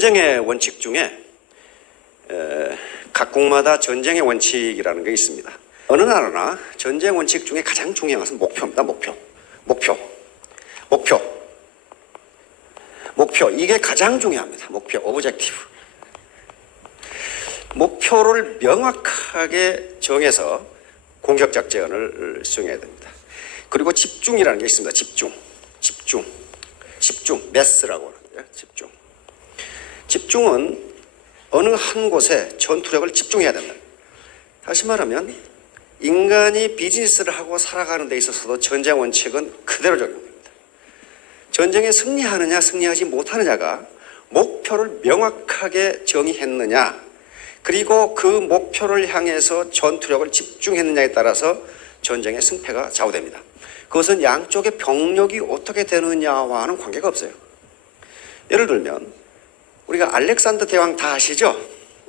전쟁의 원칙 중에 에, 각국마다 전쟁의 원칙이라는 게 있습니다. 어느 나라나 전쟁 원칙 중에 가장 중요한 것은 목표입니다. 목표, 목표, 목표, 목표. 이게 가장 중요합니다. 목표, 오브젝티브. 목표를 명확하게 정해서 공격 작전을 수행해야 됩니다. 그리고 집중이라는 게 있습니다. 집중, 집중, 집중, 메스라고 하는데요. 집중. 집중은 어느 한 곳에 전투력을 집중해야 된다. 다시 말하면 인간이 비즈니스를 하고 살아가는 데 있어서도 전쟁 원칙은 그대로 적용됩니다. 전쟁에 승리하느냐 승리하지 못하느냐가 목표를 명확하게 정의했느냐 그리고 그 목표를 향해서 전투력을 집중했느냐에 따라서 전쟁의 승패가 좌우됩니다. 그것은 양쪽의 병력이 어떻게 되느냐와는 관계가 없어요. 예를 들면 우리가 알렉산더 대왕 다 아시죠?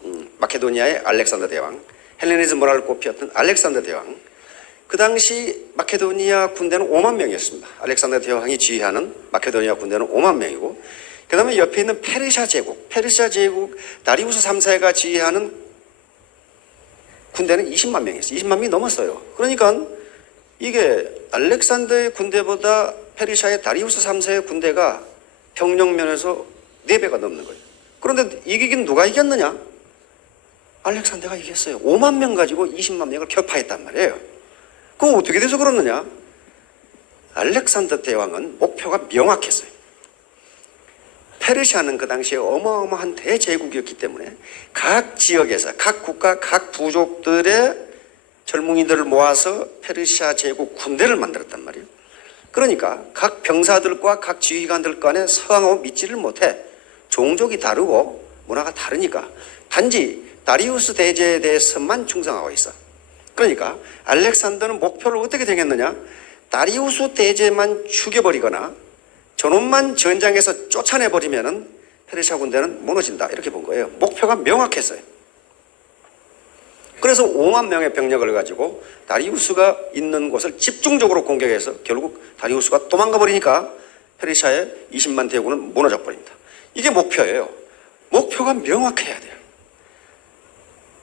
음, 마케도니아의 알렉산더 대왕, 헬레니즘 문화를 꽃피웠던 알렉산더 대왕. 그 당시 마케도니아 군대는 5만 명이었습니다. 알렉산더 대왕이 지휘하는 마케도니아 군대는 5만 명이고, 그 다음에 옆에 있는 페르시아 제국, 페르시아 제국 다리우스 3세가 지휘하는 군대는 20만 명이었어요. 20만 명이 넘었어요. 그러니까 이게 알렉산더의 군대보다 페르시아의 다리우스 3세의 군대가 병력 면에서 4배가 넘는 거예요. 그런데 이기긴 누가 이겼느냐? 알렉산더가 이겼어요. 5만 명 가지고 20만 명을 격파했단 말이에요. 그거 어떻게 돼서 그렇느냐? 알렉산더 대왕은 목표가 명확했어요. 페르시아는 그 당시에 어마어마한 대제국이었기 때문에 각 지역에서 각 국가 각 부족들의 젊은이들을 모아서 페르시아 제국 군대를 만들었단 말이에요. 그러니까 각 병사들과 각 지휘관들 간에 서방하고 믿지를 못해 종족이 다르고 문화가 다르니까 단지 다리우스 대제에 대해서만 충성하고 있어. 그러니까 알렉산더는 목표를 어떻게 정했느냐? 다리우스 대제만 죽여버리거나 저놈만 전장에서 쫓아내버리면은 페르시아 군대는 무너진다. 이렇게 본 거예요. 목표가 명확했어요. 그래서 5만 명의 병력을 가지고 다리우스가 있는 곳을 집중적으로 공격해서 결국 다리우스가 도망가 버리니까 페르시아의 20만 대군은 무너져 버립니다. 이게 목표예요. 목표가 명확해야 돼요.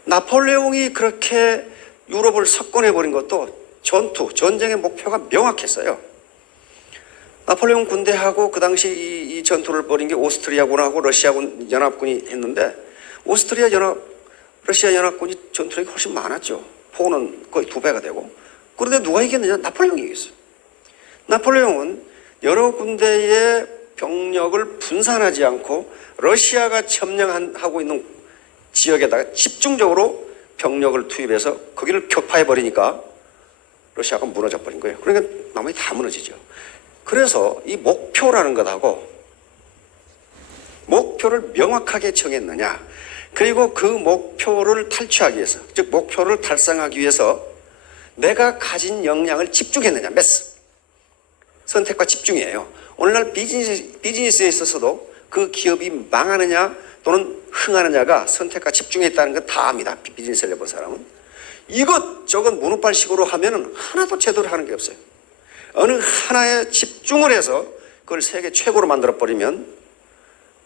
나폴레옹이 그렇게 유럽을 석권해 버린 것도 전투, 전쟁의 목표가 명확했어요. 나폴레옹 군대하고 그 당시 이, 이 전투를 벌인 게 오스트리아군하고 러시아군 연합군이 했는데 오스트리아 연합, 러시아 연합군이 전투력이 훨씬 많았죠. 포는 거의 두 배가 되고. 그런데 누가 이겼느냐? 나폴레옹이 이겼어요. 나폴레옹은 여러 군대의 병력을 분산하지 않고 러시아가 점령하고 있는 지역에다가 집중적으로 병력을 투입해서 거기를 격파해 버리니까 러시아가 무너져 버린 거예요. 그러니까 나머지 다 무너지죠. 그래서 이 목표라는 것하고 목표를 명확하게 정했느냐, 그리고 그 목표를 탈취하기 위해서, 즉 목표를 달성하기 위해서 내가 가진 역량을 집중했느냐, 매스. 선택과 집중이에요. 오늘날 비즈니스, 비즈니스에 있어서도 그 기업이 망하느냐 또는 흥하느냐가 선택과 집중에 있다는 건 다 압니다. 비즈니스를 해본 사람은. 이것 저것 문우발식으로 하면은 하나도 제대로 하는 게 없어요. 어느 하나에 집중을 해서 그걸 세계 최고로 만들어버리면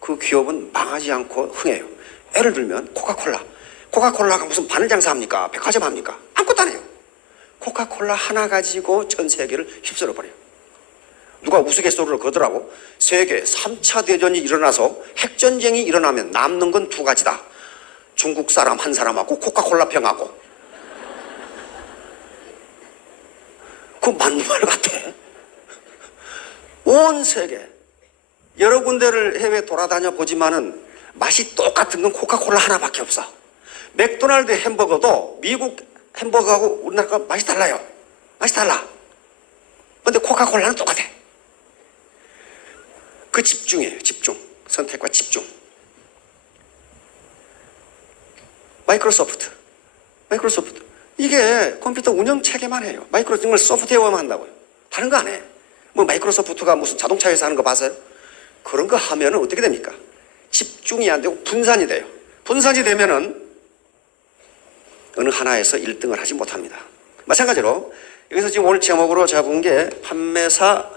그 기업은 망하지 않고 흥해요. 예를 들면 코카콜라. 코카콜라가 무슨 바늘 장사합니까? 백화점 합니까? 아무것도 안 해요. 코카콜라 하나 가지고 전 세계를 휩쓸어 버려요. 누가 우스갯소리를 거더라고. 세계 3차 대전이 일어나서 핵전쟁이 일어나면 남는 건 두 가지다. 중국 사람 한 사람하고 코카콜라 병하고. 그 맞는 말 같아. 온 세계 여러 군데를 해외 돌아다녀 보지만은 맛이 똑같은 건 코카콜라 하나밖에 없어. 맥도날드 햄버거도 미국 햄버거하고 우리나라가 맛이 달라요. 맛이 달라. 근데 코카콜라는 똑같아. 그 집중이에요. 집중. 선택과 집중. 마이크로소프트. 마이크로소프트. 이게 컴퓨터 운영 체계만 해요. 마이크로소프트는 소프트웨어만 한다고요. 다른 거 안 해. 뭐 마이크로소프트가 무슨 자동차 회사 하는 거 봐서요? 그런 거 하면은 어떻게 됩니까? 집중이 안 되고 분산이 돼요. 분산이 되면은 어느 하나에서 1등을 하지 못합니다. 마찬가지로 여기서 지금 오늘 제목으로 잡은 게 판매사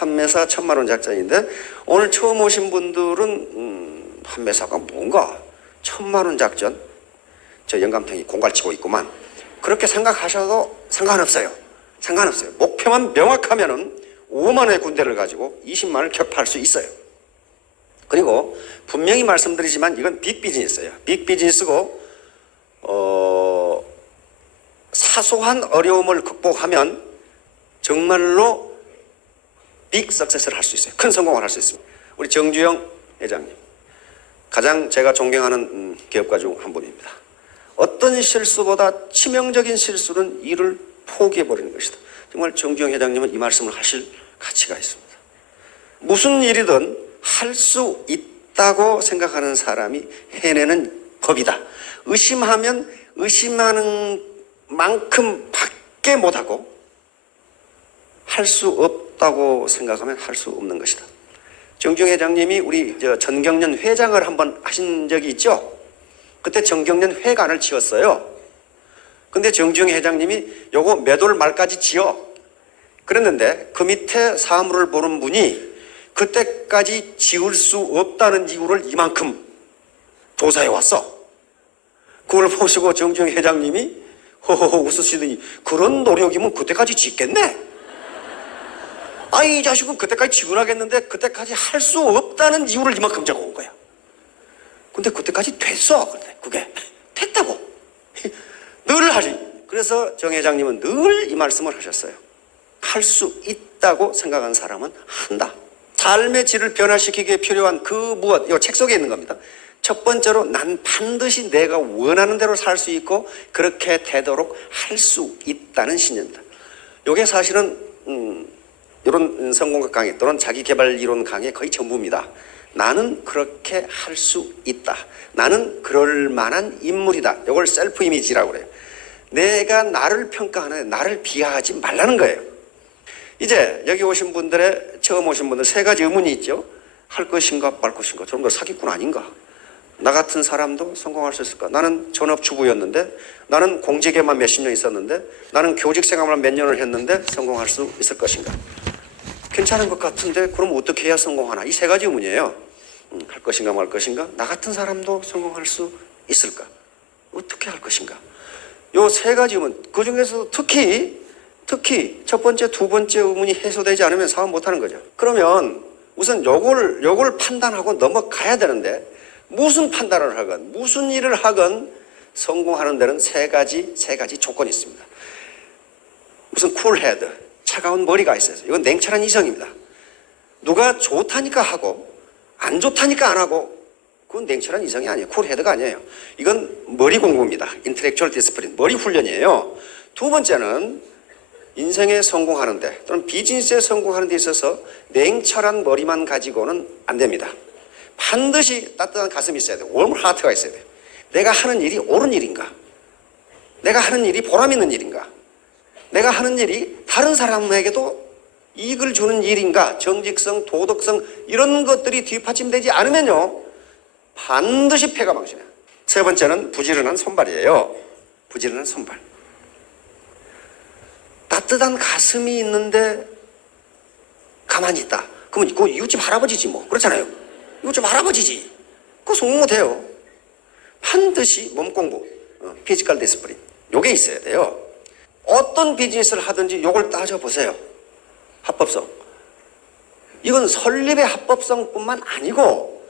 판매사 천만 원 작전인데 오늘 처음 오신 분들은 음, 판매사가 뭔가? 천만 원 작전? 저 영감탱이 공갈치고 있구만. 그렇게 생각하셔도 상관없어요. 상관없어요. 목표만 명확하면은 5만 원의 군대를 가지고 20만 원을 격파할 수 있어요. 그리고 분명히 말씀드리지만 이건 빅 비즈니스예요. 빅 비즈니스고 어, 사소한 어려움을 극복하면 정말로 빅 석세스를 할 수 있어요. 큰 성공을 할 수 있습니다. 우리 정주영 회장님. 가장 제가 존경하는 음, 기업가 중 한 분입니다. 어떤 실수보다 치명적인 실수는 일을 포기해버리는 것이다. 정말 정주영 회장님은 이 말씀을 하실 가치가 있습니다. 무슨 일이든 할 수 있다고 생각하는 사람이 해내는 법이다. 의심하면 의심하는 만큼 밖에 못하고 할 수 없 다고 생각하면 할 수 없는 것이다. 정중 회장님이 우리 저 전경련 회장을 한번 하신 적이 있죠. 그때 전경련 회관을 지었어요. 근데 정중 회장님이 요거 몇월 말까지 지어. 그랬는데 그 밑에 사무를 보는 분이 그때까지 지을 수 없다는 이유를 이만큼 조사해 왔어. 그걸 보시고 정중 회장님이 허허허 웃으시더니 그런 노력이면 그때까지 짓겠네. 아이 이 자식은 그때까지 지원하겠는데 그때까지 할 수 없다는 이유를 이만큼 적어온 거야. 근데 그때까지 됐어. 근데 그게 됐다고. 늘 하지. 그래서 정 회장님은 늘 이 말씀을 하셨어요. 할 수 있다고 생각하는 사람은 한다. 삶의 질을 변화시키기에 필요한 그 무엇, 이 책 속에 있는 겁니다. 첫 번째로 난 반드시 내가 원하는 대로 살 수 있고 그렇게 되도록 할 수 있다는 신념이다. 이게 사실은 음, 이런 성공학 강의 또는 자기 개발 이론 강의 거의 전부입니다. 나는 그렇게 할 수 있다. 나는 그럴 만한 인물이다. 이걸 셀프 이미지라고 그래요. 내가 나를 평가하는 나를 비하하지 말라는 거예요. 이제 여기 오신 분들의 처음 오신 분들 세 가지 의문이 있죠. 할 것인가 말 것인가. 저런 거 사기꾼 아닌가? 나 같은 사람도 성공할 수 있을까? 나는 전업주부였는데, 나는 공직에만 몇십 년 있었는데, 나는 교직 생활만 몇 년을 했는데 성공할 수 있을 것인가? 괜찮은 것 같은데, 그럼 어떻게 해야 성공하나? 이 세 가지 의문이에요. 음, 할 것인가 말 것인가? 나 같은 사람도 성공할 수 있을까? 어떻게 할 것인가? 요 세 가지 의문, 그 중에서 특히, 특히 첫 번째, 두 번째 의문이 해소되지 않으면 사업 못 하는 거죠. 그러면 우선 요걸, 요걸 판단하고 넘어가야 되는데, 무슨 판단을 하건 무슨 일을 하건 성공하는 데는 세 가지 세 가지 조건이 있습니다. 우선 쿨헤드 차가운 머리가 있어요. 이건 냉철한 이성입니다. 누가 좋다니까 하고 안 좋다니까 안 하고 그건 냉철한 이성이 아니에요. 쿨헤드가 아니에요. 이건 머리 공부입니다. 인텔렉츄얼 디스플린 머리 훈련이에요. 두 번째는 인생에 성공하는데 또는 비즈니스에 성공하는 데 있어서 냉철한 머리만 가지고는 안 됩니다. 반드시 따뜻한 가슴이 있어야 돼요. 웜 하트가 있어야 돼요. 내가 하는 일이 옳은 일인가? 내가 하는 일이 보람 있는 일인가? 내가 하는 일이 다른 사람에게도 이익을 주는 일인가? 정직성, 도덕성 이런 것들이 뒷받침되지 않으면요. 반드시 패가 망신해요. 세 번째는 부지런한 손발이에요. 부지런한 손발. 따뜻한 가슴이 있는데 가만히 있다. 그러면 그 이웃집 할아버지지 뭐. 그렇잖아요. 이웃집 할아버지지. 그거 성공 못해요. 반드시 몸 공부, 어, 피지컬 디스플린. 요게 있어야 돼요. 어떤 비즈니스를 하든지 요걸 따져보세요. 합법성. 이건 설립의 합법성뿐만 아니고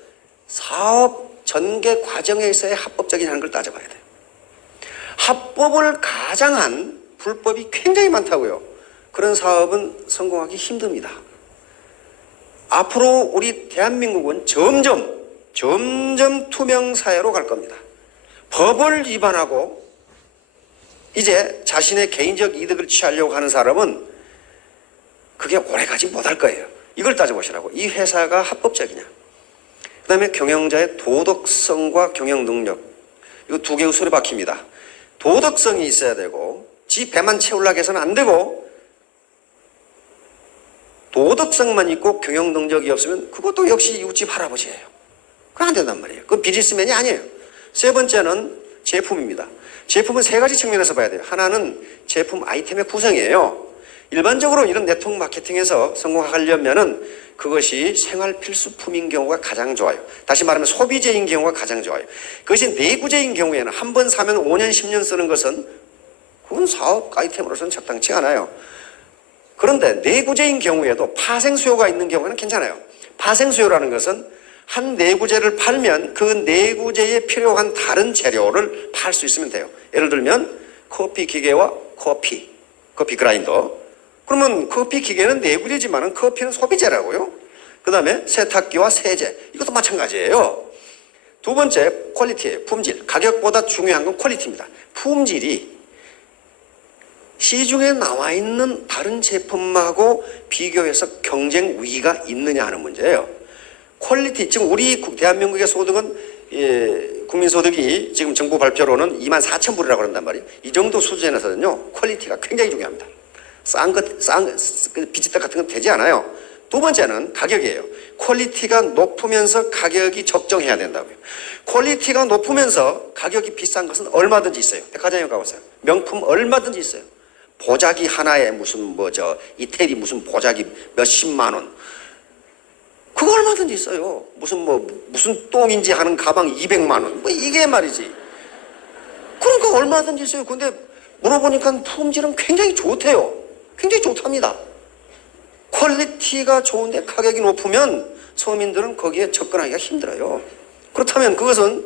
사업 전개 과정에 있어야 합법적인 하는 걸 따져봐야 돼요. 합법을 가장한 불법이 굉장히 많다고요. 그런 사업은 성공하기 힘듭니다. 앞으로 우리 대한민국은 점점, 점점 투명 사회로 갈 겁니다. 법을 위반하고 이제 자신의 개인적 이득을 취하려고 하는 사람은 그게 오래가지 못할 거예요. 이걸 따져보시라고. 이 회사가 합법적이냐. 그 다음에 경영자의 도덕성과 경영 능력. 이거 두 개의 소리 박힙니다. 도덕성이 있어야 되고, 지 배만 채우려고 해서는 안 되고, 도덕성만 있고 경영 능력이 없으면 그것도 역시 이웃집 할아버지예요. 그건 안 된단 말이에요. 그건 비즈니스맨이 아니에요. 세 번째는 제품입니다. 제품은 세 가지 측면에서 봐야 돼요. 하나는 제품 아이템의 구성이에요. 일반적으로 이런 네트워크 마케팅에서 성공하려면은 그것이 생활 필수품인 경우가 가장 좋아요. 다시 말하면 소비재인 경우가 가장 좋아요. 그것이 내구재인 경우에는 한 번 사면 5년, 10년 쓰는 것은 그건 사업 아이템으로서는 적당치 않아요. 그런데 내구재인 경우에도 파생 수요가 있는 경우는 괜찮아요. 파생 수요라는 것은 한 내구재를 팔면 그 내구재에 필요한 다른 재료를 팔 수 있으면 돼요. 예를 들면 커피 기계와 커피, 커피 그라인더. 그러면 커피 기계는 내구재지만은 커피는 소비재라고요. 그 다음에 세탁기와 세제. 이것도 마찬가지예요. 두 번째, 퀄리티예요. 품질. 가격보다 중요한 건 퀄리티입니다. 품질이 시중에 나와 있는 다른 제품하고 비교해서 경쟁 위기가 있느냐 하는 문제예요. 퀄리티, 지금 우리 국- 대한민국의 소득은 예, 국민소득이 지금 정부 발표로는 2만 4천 불이라고 그런단 말이에요. 이 정도 수준에서는요, 퀄리티가 굉장히 중요합니다. 싼 것, 싼, 그 비지떡 같은 건 되지 않아요. 두 번째는 가격이에요. 퀄리티가 높으면서 가격이 적정해야 된다고요. 퀄리티가 높으면서 가격이 비싼 것은 얼마든지 있어요. 백화점에 가보세요. 명품 얼마든지 있어요. 보자기 하나에 무슨 뭐 저 이태리 무슨 보자기 몇십만 원. 얼마든지 있어요. 무슨 뭐 무슨 똥인지 하는 가방 200만 원. 뭐 이게 말이지. 그러니까 얼마든지 있어요. 근데 물어보니까 품질은 굉장히 좋대요. 굉장히 좋답니다. 퀄리티가 좋은데 가격이 높으면 서민들은 거기에 접근하기가 힘들어요. 그렇다면 그것은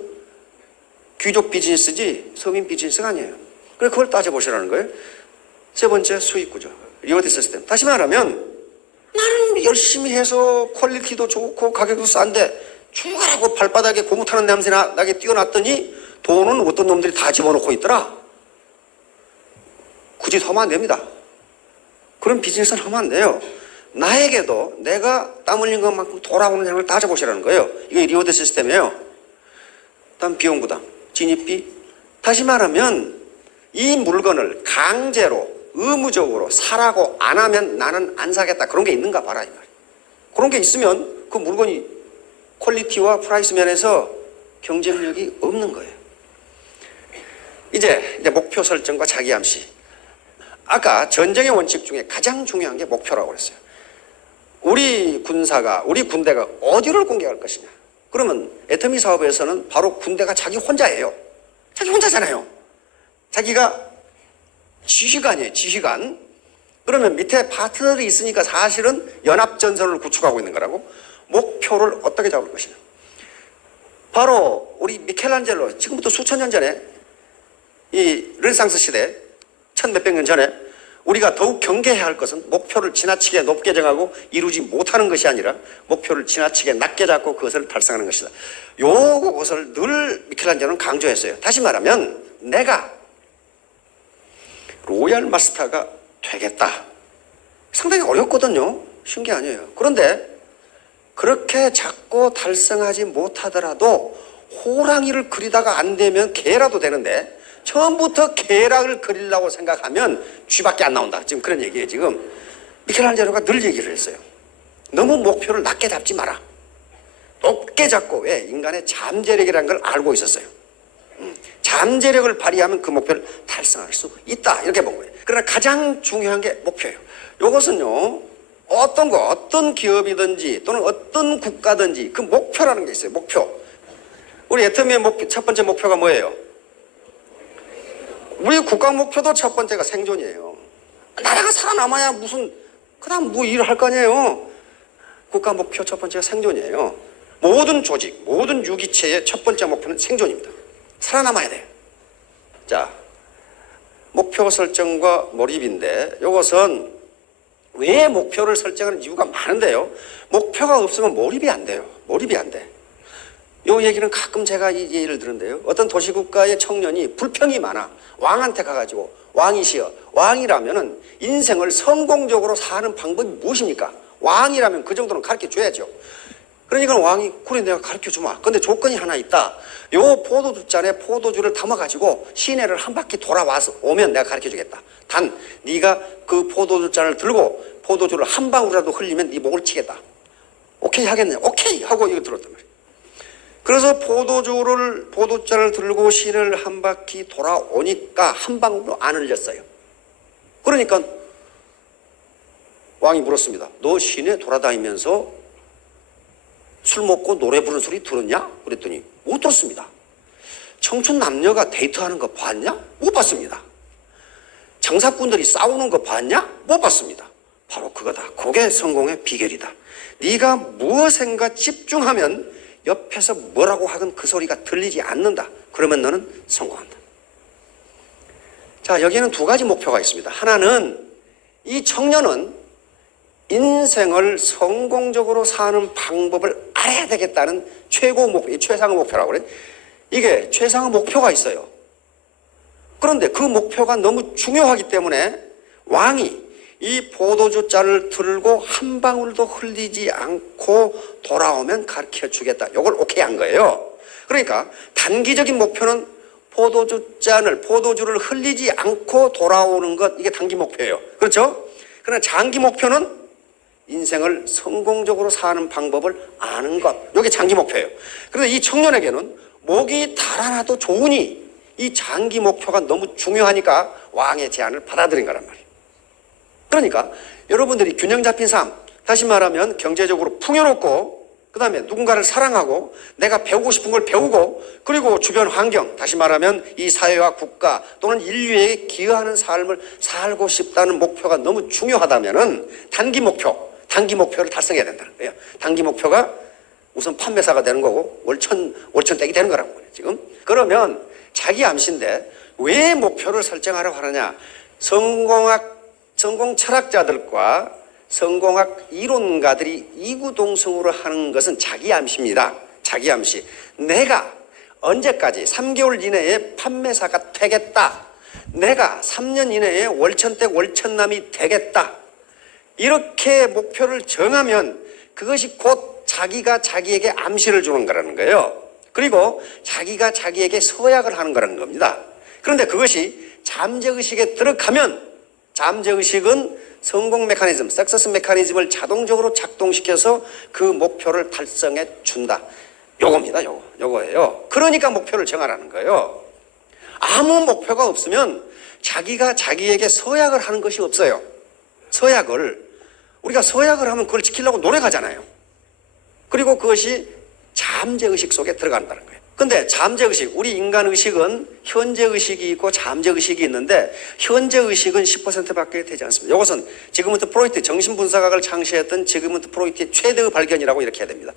귀족 비즈니스지 서민 비즈니스가 아니에요. 그래 그걸 따져보시라는 거예요. 세 번째 수익 구조, 리워드 시스템. 다시 말하면 나는 열심히 해서 퀄리티도 좋고 가격도 싼데 죽어라고 발바닥에 고무 타는 냄새 나- 나게 띄워놨더니 돈은 어떤 놈들이 다 집어넣고 있더라. 굳이 하면 안 됩니다. 그런 비즈니스는 하면 안 돼요. 나에게도 내가 땀 흘린 것만큼 돌아오는 양을 따져보시라는 거예요. 이게 리워드 시스템이에요. 다음 비용 부담, 진입비. 다시 말하면 이 물건을 강제로 의무적으로 사라고 안 하면 나는 안 사겠다. 그런 게 있는가 봐라 이 말이에요. 그런 게 있으면 그 물건이 퀄리티와 프라이스 면에서 경쟁력이 없는 거예요. 이제 이제 목표 설정과 자기 암시. 아까 전쟁의 원칙 중에 가장 중요한 게 목표라고 그랬어요. 우리 군사가 우리 군대가 어디를 공격할 것이냐. 그러면 애터미 사업에서는 바로 군대가 자기 혼자예요. 자기 혼자잖아요. 자기가 지휘관이에요. 지휘관. 그러면 밑에 파트너들이 있으니까 사실은 연합 전선을 구축하고 있는 거라고. 목표를 어떻게 잡을 것이냐. 바로 우리 미켈란젤로 지금부터 수천 년 전에 이 르네상스 시대 천 몇백 년 전에 우리가 더욱 경계해야 할 것은 목표를 지나치게 높게 정하고 이루지 못하는 것이 아니라 목표를 지나치게 낮게 잡고 그것을 달성하는 것이다. 요것을 늘 미켈란젤로는 강조했어요. 다시 말하면 내가 로얄 마스터가 되겠다. 상당히 어렵거든요. 쉬운 게 아니에요. 그런데 그렇게 잡고 달성하지 못하더라도 호랑이를 그리다가 안 되면 개라도 되는데 처음부터 개락을 그리려고 생각하면 쥐밖에 안 나온다. 지금 그런 얘기예요. 지금 미켈란젤로가 늘 얘기를 했어요. 너무 목표를 낮게 잡지 마라. 높게 잡고 왜 인간의 잠재력이라는 걸 알고 있었어요. 음, 잠재력을 발휘하면 그 목표를 달성할 수 있다 이렇게 본 거예요. 그러나 가장 중요한 게 목표예요. 이것은요 어떤 거 어떤 기업이든지 또는 어떤 국가든지 그 목표라는 게 있어요. 목표. 우리 애터미의 목표, 첫 번째 목표가 뭐예요? 우리 국가 목표도 첫 번째가 생존이에요. 나라가 살아남아야 무슨 그 다음 뭐 일을 할 거 아니에요. 국가 목표 첫 번째가 생존이에요. 모든 조직, 모든 유기체의 첫 번째 목표는 생존입니다. 살아남아야 돼요. 자, 목표 설정과 몰입인데 이것은 왜 목표를 설정하는 이유가 많은데요. 목표가 없으면 몰입이 안 돼요. 몰입이 안 돼. 요 얘기는 가끔 제가 이 예를 들은데요. 어떤 도시국가의 청년이 불평이 많아. 왕한테 가가지고 왕이시여. 왕이라면은 인생을 성공적으로 사는 방법이 무엇입니까? 왕이라면 그 정도는 가르쳐 줘야죠. 그러니까 왕이 그래 내가 가르쳐 주마. 근데 조건이 하나 있다. 요 포도주 잔에 포도주를 담아 가지고 시내를 한 바퀴 돌아와서 오면 내가 가르쳐 주겠다. 단 네가 그 포도주 잔을 들고 포도주를 한 방울이라도 흘리면 네 목을 치겠다. 오케이 하겠네. 오케이 하고 이거 들었단 말이에요. 그래서 포도주를 포도잔을 들고 시내를 한 바퀴 돌아오니까 한 방울도 안 흘렸어요. 그러니까 왕이 물었습니다. 너 시내 돌아다니면서 술 먹고 노래 부르는 소리 들었냐? 그랬더니 못 들었습니다. 청춘 남녀가 데이트하는 거 봤냐? 못 봤습니다. 장사꾼들이 싸우는 거 봤냐? 못 봤습니다. 바로 그거다. 그게 성공의 비결이다. 네가 무엇인가 집중하면 옆에서 뭐라고 하건 그 소리가 들리지 않는다. 그러면 너는 성공한다. 자, 여기에는 두 가지 목표가 있습니다. 하나는 이 청년은 인생을 성공적으로 사는 방법을 알아야 되겠다는 최고 목표, 최상의 목표라고 그래. 이게 최상의 목표가 있어요. 그런데 그 목표가 너무 중요하기 때문에 왕이 이 포도주 잔을 들고 한 방울도 흘리지 않고 돌아오면 가르쳐 주겠다. 이걸 오케이 한 거예요. 그러니까 단기적인 목표는 포도주 잔을 포도주를 흘리지 않고 돌아오는 것 이게 단기 목표예요. 그렇죠? 그러나 장기 목표는 인생을 성공적으로 사는 방법을 아는 것. 이게 장기 목표예요. 그런데 이 청년에게는 목이 달아나도 좋으니 이 장기 목표가 너무 중요하니까 왕의 제안을 받아들인 거란 말이에요. 그러니까 여러분들이 균형 잡힌 삶, 다시 말하면 경제적으로 풍요롭고 그 다음에 누군가를 사랑하고 내가 배우고 싶은 걸 배우고 그리고 주변 환경, 다시 말하면 이 사회와 국가 또는 인류에게 기여하는 삶을 살고 싶다는 목표가 너무 중요하다면은 단기 목표, 단기 목표를 달성해야 된다는 거예요. 단기 목표가 우선 판매사가 되는 거고 월천, 월천댁이 되는 거라고 그래요, 지금. 그러면 자기 암시인데 왜 목표를 설정하려고 하느냐. 성공학, 성공 철학자들과 성공학 이론가들이 이구동성으로 하는 것은 자기 암시입니다. 자기 암시. 내가 언제까지 3개월 이내에 판매사가 되겠다. 내가 3년 이내에 월천댁 월천남이 되겠다. 이렇게 목표를 정하면 그것이 곧 자기가 자기에게 암시를 주는 거라는 거예요. 그리고 자기가 자기에게 서약을 하는 거라는 겁니다. 그런데 그것이 잠재의식에 들어가면 잠재의식은 성공 메커니즘, 석세스 메커니즘을 자동적으로 작동시켜서 그 목표를 달성해 준다. 요겁니다, 요거. 요거예요. 그러니까 목표를 정하라는 거예요. 아무 목표가 없으면 자기가 자기에게 서약을 하는 것이 없어요. 서약을. 우리가 서약을 하면 그걸 지키려고 노력하잖아요. 그리고 그것이 잠재의식 속에 들어간다는 거예요. 근데 잠재의식, 우리 인간의식은 현재의식이 있고 잠재의식이 있는데 현재의식은 10%밖에 되지 않습니다. 이것은 지금부터 프로이트, 정신분석학을 창시했던 지금부터 프로이트의 최대의 발견이라고 이렇게 해야 됩니다.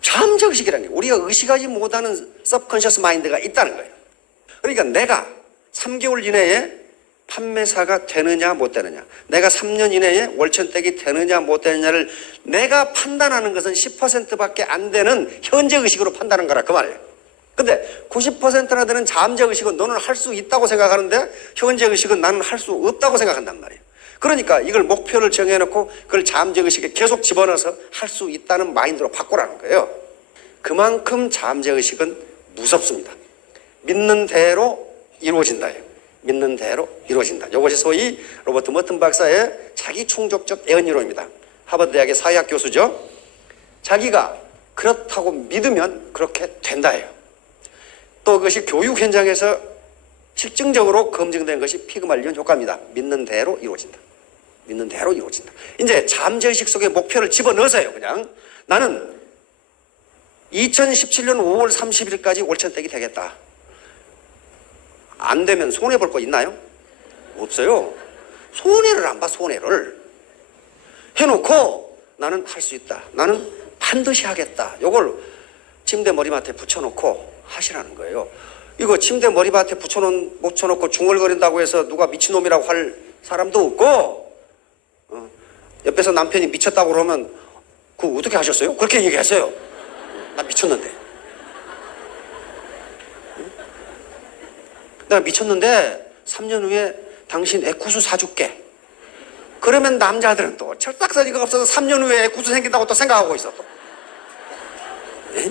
잠재의식이라는 게 우리가 의식하지 못하는 서브컨셔스 마인드가 있다는 거예요. 그러니까 내가 3개월 이내에 판매사가 되느냐 못 되느냐. 내가 3년 이내에 월천댁이 되느냐 못 되느냐를 내가 판단하는 것은 10%밖에 안 되는 현재의식으로 판단하는 거라 그 말이에요. 근데 90%나 되는 잠재의식은 너는 할 수 있다고 생각하는데 현재의식은 나는 할 수 없다고 생각한단 말이에요. 그러니까 이걸 목표를 정해놓고 그걸 잠재의식에 계속 집어넣어서 할 수 있다는 마인드로 바꾸라는 거예요. 그만큼 잠재의식은 무섭습니다. 믿는 대로 이루어진다예요 믿는 대로 이루어진다. 이것이 소위 로버트 머튼 박사의 자기 충족적 예언 이론입니다. 하버드 대학의 사회학 교수죠. 자기가 그렇다고 믿으면 그렇게 된다예요. 또 그것이 교육 현장에서 실증적으로 검증된 것이 피그말리온 효과입니다. 믿는 대로 이루어진다. 믿는 대로 이루어진다. 이제 잠재의식 속에 목표를 집어넣어서요. 그냥 나는 2017년 5월 30일까지 월천댁이 되겠다. 안 되면 손해 볼 거 있나요? 없어요. 손해를 안 봐, 손해를. 해놓고 나는 할 수 있다. 나는 반드시 하겠다. 요걸 침대 머리맡에 붙여놓고 하시라는 거예요. 이거 침대 머리맡에 붙여놓, 붙여놓고 중얼거린다고 해서 누가 미친놈이라고 할 사람도 없고, 어, 옆에서 남편이 미쳤다고 그러면, 그거 어떻게 하셨어요? 그렇게 얘기하세요. 나 미쳤는데. 내가 미쳤는데 3년 후에 당신 애쿠수 사줄게. 그러면 남자들은 또 철딱서니가 없어서 3년 후에 애쿠수 생긴다고 또 생각하고 있어 또. 예?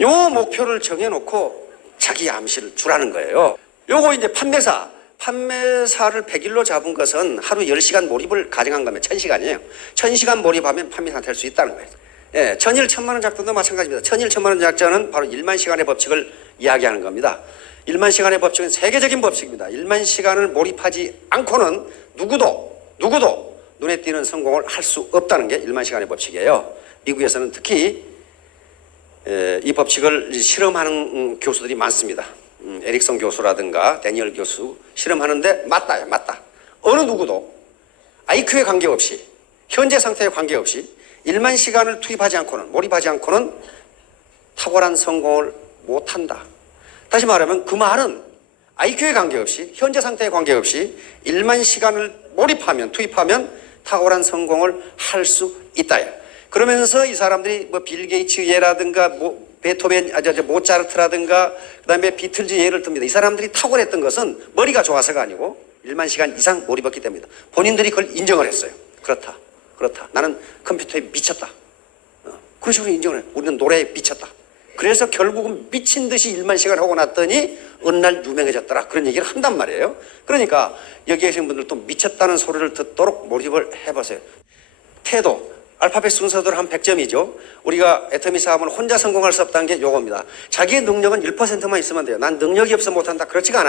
요 목표를 정해놓고 자기 암시를 주라는 거예요. 요거 이제 판매사. 판매사를 100일로 잡은 것은 하루 10시간 몰입을 가정한 거면 1000시간이에요. 1000시간 몰입하면 판매사 될 수 있다는 거예요. 예, 천일 천만 원 작전도 마찬가지입니다. 천일 천만 원 작전은 바로 1만 시간의 법칙을 이야기하는 겁니다. 1만 시간의 법칙은 세계적인 법칙입니다. 1만 시간을 몰입하지 않고는 누구도, 누구도 눈에 띄는 성공을 할 수 없다는 게 1만 시간의 법칙이에요. 미국에서는 특히 이 법칙을 실험하는 교수들이 많습니다. 음, 에릭성 교수라든가 데니얼 교수 실험하는데 맞다요, 맞다. 어느 누구도 IQ에 관계없이 현재 상태에 관계없이 1만 시간을 투입하지 않고는 몰입하지 않고는 탁월한 성공을 못한다. 다시 말하면 그 말은 IQ에 관계없이 현재 상태에 관계없이 1만 시간을 몰입하면 투입하면 탁월한 성공을 할 수 있다. 그러면서 이 사람들이 뭐 빌 게이츠 예라든가 뭐 베토벤 아저 저 모차르트라든가 그다음에 비틀즈 예를 듭니다. 이 사람들이 탁월했던 것은 머리가 좋아서가 아니고 1만 시간 이상 몰입했기 때문이다. 본인들이 그걸 인정을 했어요. 그렇다. 그렇다. 나는 컴퓨터에 미쳤다. 어, 그런 식으로 인정을 해요. 우리는 노래에 미쳤다. 그래서 결국은 미친 듯이 일만 시간 하고 났더니 어느 날 유명해졌더라. 그런 얘기를 한단 말이에요. 그러니까 여기 계신 분들도 미쳤다는 소리를 듣도록 몰입을 해보세요. 태도, 알파벳 순서대로 한 100점이죠. 우리가 애터미 사업을 혼자 성공할 수 없다는 게 요겁니다. 자기의 능력은 1%만 있으면 돼요. 난 능력이 없어 못한다. 그렇지가 않아요.